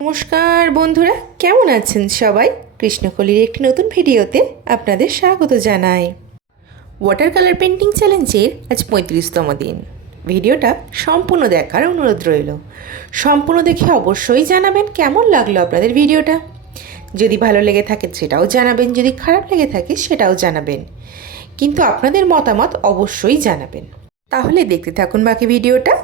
নমস্কার বন্ধুরা, কেমন আছেন সবাই? কৃষ্ণকলির একটি নতুন ভিডিওতে আপনাদের স্বাগত জানাই। ওয়াটার কালার পেন্টিং চ্যালেঞ্জের আজ 35তম দিন। ভিডিওটা সম্পূর্ণ দেখার অনুরোধ রইল। সম্পূর্ণ দেখে অবশ্যই জানাবেন কেমন লাগলো আপনাদের ভিডিওটা। যদি ভালো লেগে থাকে সেটাও জানাবেন, যদি খারাপ লেগে থাকে সেটাও জানাবেন, কিন্তু আপনাদের মতামত অবশ্যই জানাবেন। তাহলে দেখতে থাকুন বাকি ভিডিওটা।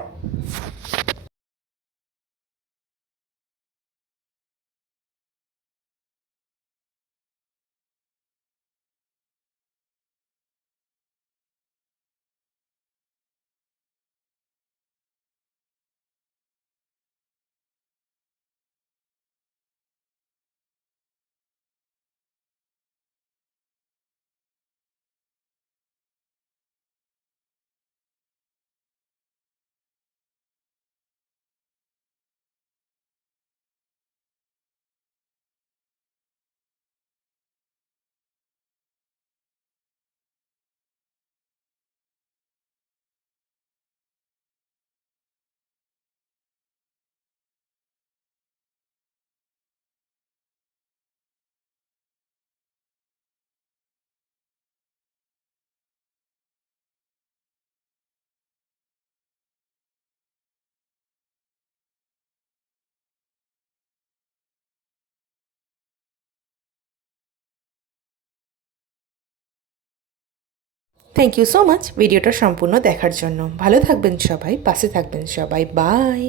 থ্যাংক ইউ সো মাচ ভিডিওটা সম্পূর্ণ দেখার জন্য। ভালো থাকবেন সবাই, পাশে থাকবেন সবাই। বাই।